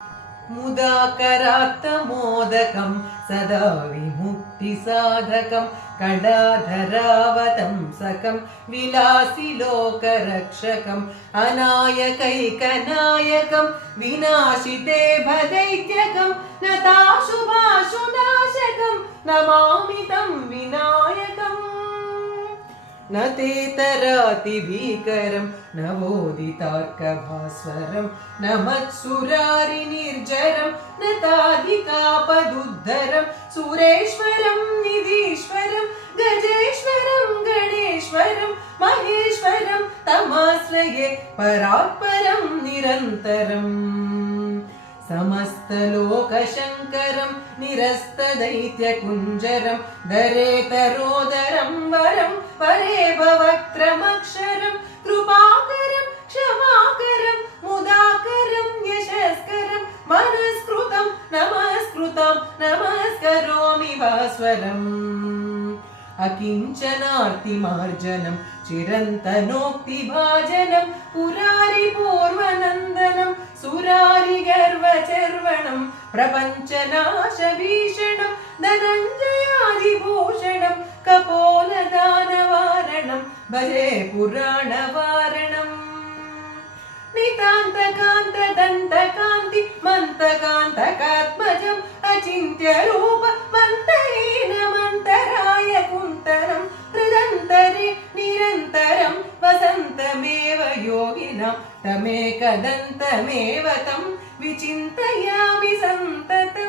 मुदाकरात्तमोदकं सदा विमुक्तिसाधकं कडाधरावतंसकं विलासिलोकरक्षकम् अनायकैकनायकं विनाशिते भदैत्यकं नताशुभाशुनाशकं नमामि तं विनायकम् न तेतरातिभीकरं नवोदितार्कभास्वरं न मत्सुरारिनिर्जरं न ताधिकापदुद्धरं सुरेश्वरं निधीश्वरं गजेश्वरं गणेश्वरं महेश्वरं तमाश्रये परात्परं निरन्तरम् समस्तलोकशङ्करं निरस्तदैत्यकुञ्जरं दरेतरोदरं वरं वरेभवक्त्रमक्षरं कृपाकरं क्षमाकरं मुदाकरं यशस्करं मनस्कृतं नमस्कृतं नमस्करोमि भास्वरम् अकिञ्चनार्तिमार्जनं चिरन्तनोक्तिभाजनं पुरारिपूर्वनन्दनं सुरारिगर्वचर्वणं प्रपञ्चनाशभीषणं धनञ्जयादिभूषणं कपोलदानवारणं भजे पुराणवारणम् नितान्तकान्तदन्तकान्ति मन्तकान्तकात्मजम् अचिन्त्यरूप मन्तहीनमन्तराय कुन्तरं हृदन्तरे निरन्तरं वसन्तमेव योगिनां तमेकदन्तमेव तं विचिन्तयामि सन्ततम्।